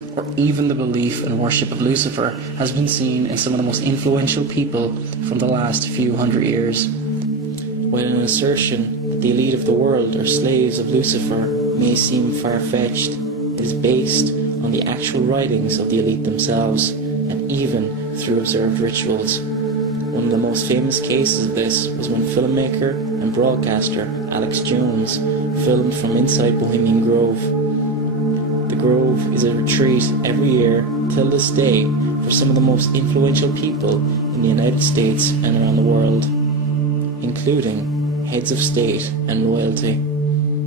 or even the belief and worship of Lucifer has been seen in some of the most influential people from the last few hundred years. While an assertion that the elite of the world are slaves of Lucifer may seem far-fetched, it is based on the actual writings of the elite themselves, and even through observed rituals. One of the most famous cases of this was when filmmaker and broadcaster Alex Jones filmed from inside Bohemian Grove. The Grove is a retreat every year till this day for some of the most influential people in the United States and around the world, including heads of state and royalty.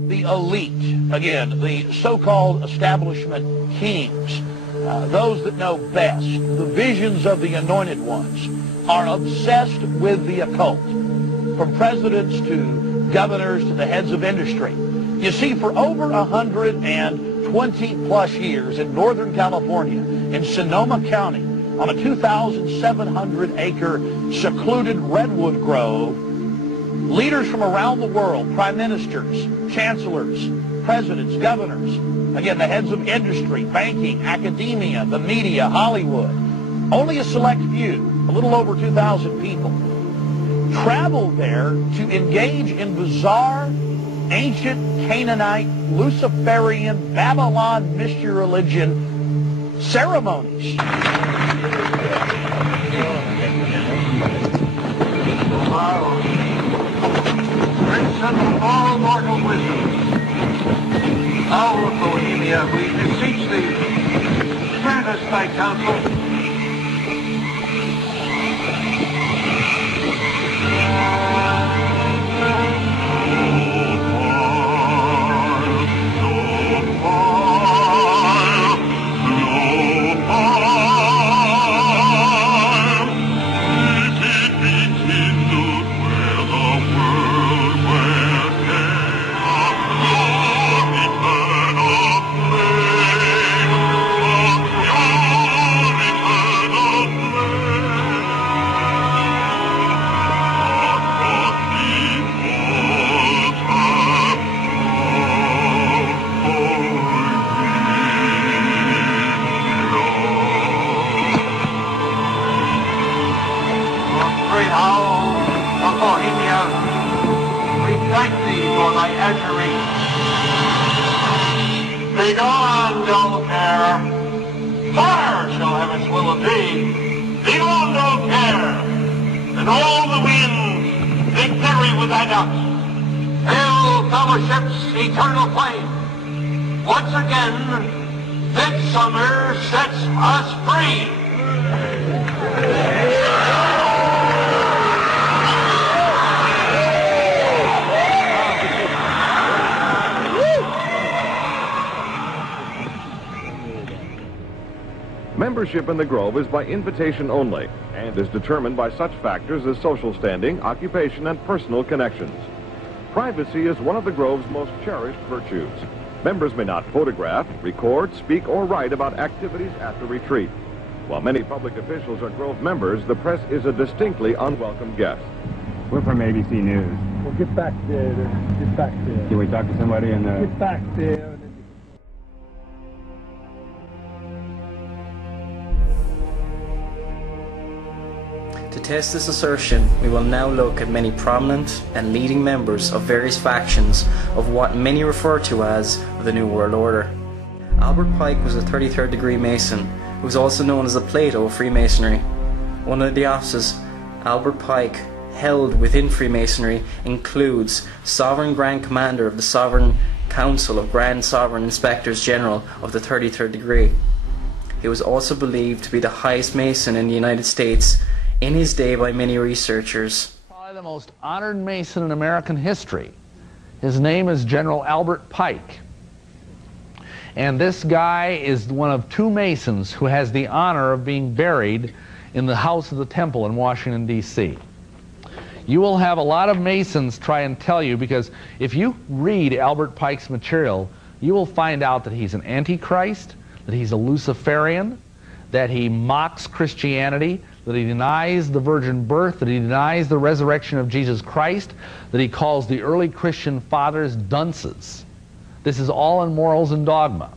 The elite, again, the so-called establishment kings, those that know best, the visions of the anointed ones, are obsessed with the occult, from presidents to governors to the heads of industry. You see, for over 120 plus years in Northern California, in Sonoma County, on a 2,700-acre secluded redwood grove, leaders from around the world, prime ministers, chancellors, presidents, governors, again, the heads of industry, banking, academia, the media, Hollywood, only a select few, a little over 2,000 people, traveled there to engage in bizarre, ancient Canaanite, Luciferian, Babylon mystery religion ceremonies. Prince of all mortal wisdom, owl of Bohemia, we beseech thee, grant us thy counsel. Eternal flame. Once again, midsummer sets us free. Membership in the Grove is by invitation only and is determined by such factors as social standing, occupation, and personal connections. Privacy is one of the Grove's most cherished virtues. Members may not photograph, record, speak, or write about activities at the retreat. While many public officials are Grove members, the press is a distinctly unwelcome guest. We're from ABC News. Well, get back there. Get back there. Can we talk to somebody in the... Get back there. To test this assertion, we will now look at many prominent and leading members of various factions of what many refer to as the New World Order. Albert Pike was a 33rd degree Mason, who was also known as the Plato of Freemasonry. One of the offices Albert Pike held within Freemasonry includes Sovereign Grand Commander of the Sovereign Council of Grand Sovereign Inspectors General of the 33rd degree. He was also believed to be the highest Mason in the United States in his day by many researchers. Probably the most honored Mason in American history. His name is General Albert Pike. And this guy is one of two Masons who has the honor of being buried in the House of the Temple in Washington, D.C. You will have a lot of Masons try and tell you, because if you read Albert Pike's material, you will find out that he's an antichrist, that he's a Luciferian, that he mocks Christianity, that he denies the virgin birth, that he denies the resurrection of Jesus Christ, that he calls the early Christian fathers dunces. This is all in Morals and Dogma.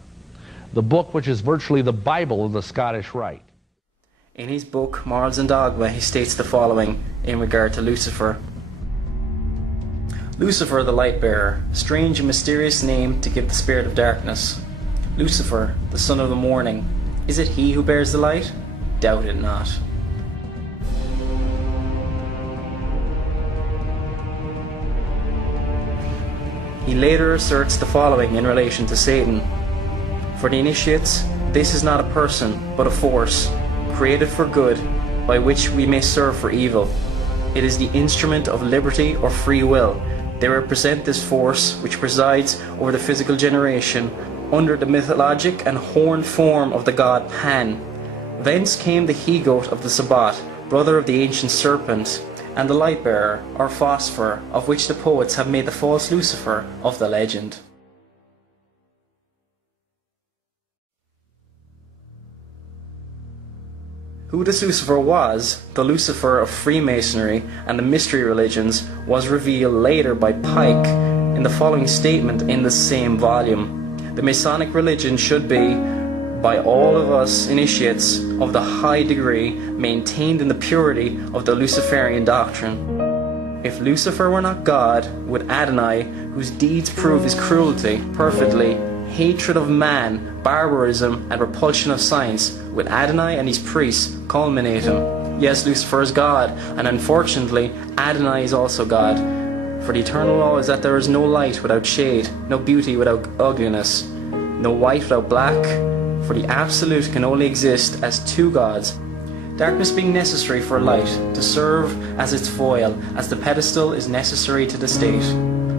the book which is virtually the Bible of the Scottish Rite. In his book, Morals and Dogma, he states the following in regard to Lucifer. Lucifer, the light bearer, strange and mysterious name to give the spirit of darkness. Lucifer, the son of the morning, is it he who bears the light? Doubt it not. He later asserts the following in relation to Satan. For the initiates, this is not a person, but a force, created for good, by which we may serve for evil. It is the instrument of liberty or free will. They represent this force which presides over the physical generation under the mythologic and horned form of the god Pan. Thence came the he-goat of the Sabbat, brother of the ancient serpent, and the light-bearer, or phosphor, of which the poets have made the false Lucifer of the legend. Who this Lucifer was, the Lucifer of Freemasonry and the mystery religions, was revealed later by Pike in the following statement in the same volume. The Masonic religion should be, by all of us initiates of the high degree, maintained in the purity of the Luciferian doctrine. If Lucifer were not God, would Adonai, whose deeds prove his cruelty perfectly, hatred of man, barbarism, and repulsion of science, with Adonai and his priests culminate him? Yes, Lucifer is God, and unfortunately, Adonai is also God. For the eternal law is that there is no light without shade, no beauty without ugliness, no white without black, for the absolute can only exist as two gods, darkness being necessary for light, to serve as its foil, as the pedestal is necessary to the state.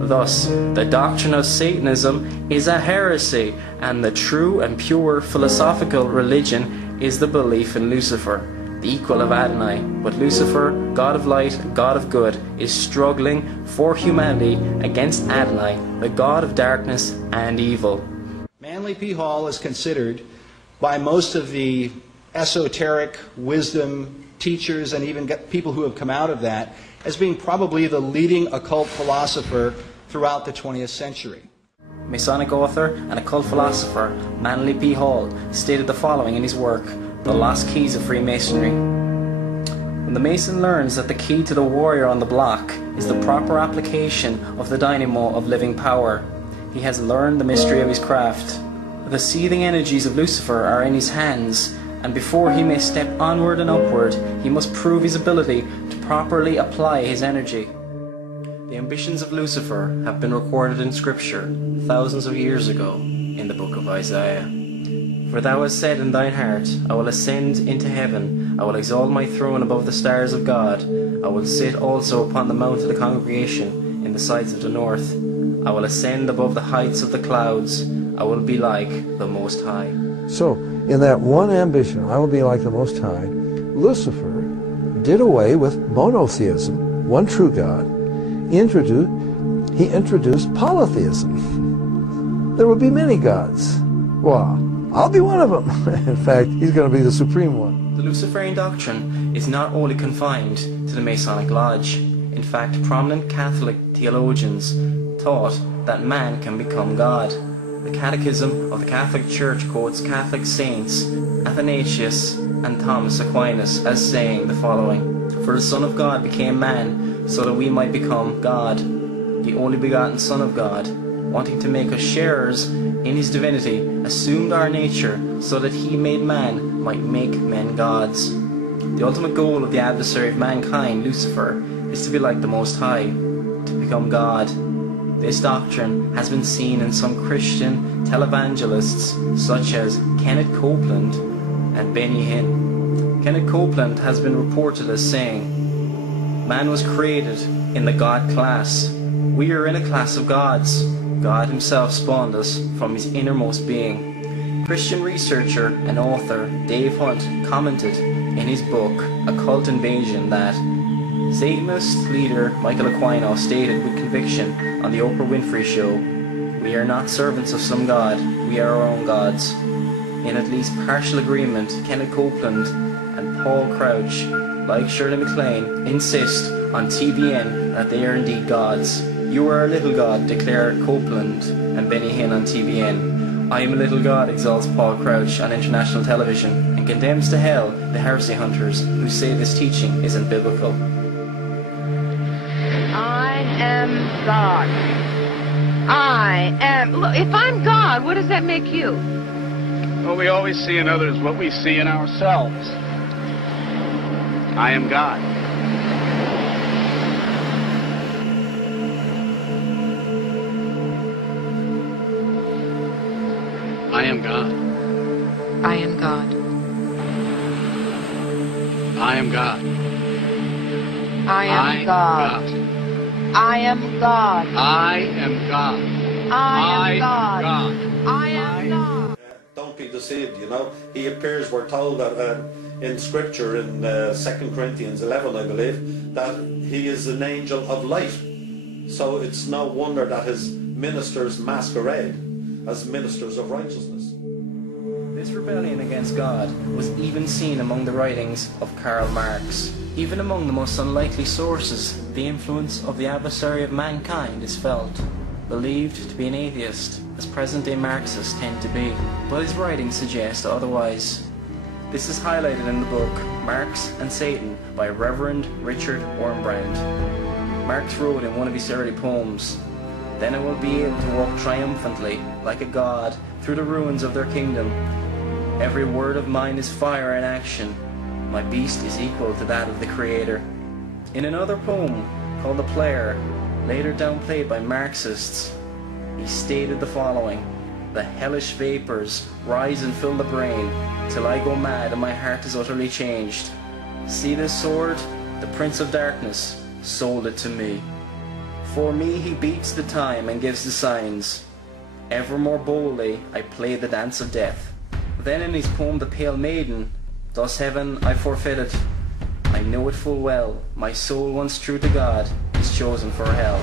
Thus, the doctrine of Satanism is a heresy, and the true and pure philosophical religion is the belief in Lucifer, the equal of Adonai. But Lucifer, God of light, God of good, is struggling for humanity against Adonai, the God of darkness and evil. Manly P. Hall is considered by most of the esoteric wisdom teachers and even people who have come out of that as being probably the leading occult philosopher throughout the 20th century. Masonic author and occult philosopher Manly P. Hall stated the following in his work, The Lost Keys of Freemasonry. When the Mason learns that the key to the warrior on the block is the proper application of the dynamo of living power, he has learned the mystery of his craft. The seething energies of Lucifer are in his hands, and before he may step onward and upward, he must prove his ability to properly apply his energy. The ambitions of Lucifer have been recorded in Scripture thousands of years ago in the book of Isaiah. For thou hast said in thine heart, I will ascend into heaven, I will exalt my throne above the stars of God, I will sit also upon the mount of the congregation in the sides of the north, I will ascend above the heights of the clouds, I will be like the Most High. So, in that one ambition, I will be like the Most High, Lucifer did away with monotheism, one true God. He introduced polytheism. There will be many gods. Well, I'll be one of them. In fact, he's going to be the supreme one. The Luciferian doctrine is not only confined to the Masonic Lodge. In fact, prominent Catholic theologians taught that man can become God. The Catechism of the Catholic Church quotes Catholic saints Athanasius and Thomas Aquinas as saying the following, For the Son of God became man, so that we might become God, the only begotten Son of God, wanting to make us sharers in his divinity, assumed our nature, so that he made man might make men gods. The ultimate goal of the adversary of mankind, Lucifer, is to be like the Most High, to become God. This doctrine has been seen in some Christian televangelists such as Kenneth Copeland and Benny Hinn. Kenneth Copeland has been reported as saying, Man was created in the God class. We are in a class of gods. God himself spawned us from his innermost being. Christian researcher and author Dave Hunt commented in his book Occult Invasion that Satanist leader Michael Aquino stated with conviction on the Oprah Winfrey Show, We are not servants of some God, we are our own gods. In at least partial agreement, Kenneth Copeland and Paul Crouch, like Shirley MacLaine, insist on TBN that they are indeed gods. You are a little god, declare Copeland and Benny Hinn on TBN. I am a little god, exalts Paul Crouch on international television, and condemns to hell the heresy hunters who say this teaching isn't biblical. I am God. I am. Look, if I'm God, what does that make you? Well, we always see in others what we see in ourselves. I am God. I am God. I am God. I am God. I am God. I am God. I am God. I am God. I am God. Don't be deceived, you know. He appears, we're told that in Scripture, in 2 Corinthians 11, I believe, that he is an angel of light. So it's no wonder that his ministers masquerade as ministers of righteousness. This rebellion against God was even seen among the writings of Karl Marx. Even among the most unlikely sources, the influence of the adversary of mankind is felt. Believed to be an atheist, as present-day Marxists tend to be, but his writings suggest otherwise. This is highlighted in the book Marx and Satan by Reverend Richard Wurmbrand. Marx wrote in one of his early poems, "Then I will be able to walk triumphantly, like a god, through the ruins of their kingdom. Every word of mine is fire in action. My beast is equal to that of the Creator." In another poem, called The Player, later downplayed by Marxists, he stated the following: "The hellish vapors rise and fill the brain, till I go mad and my heart is utterly changed. See this sword? The Prince of Darkness sold it to me. For me he beats the time and gives the signs. Ever more boldly I play the dance of death." Then in his poem The Pale Maiden, "Thus heaven I forfeited. I know it full well, my soul once true to God is chosen for hell."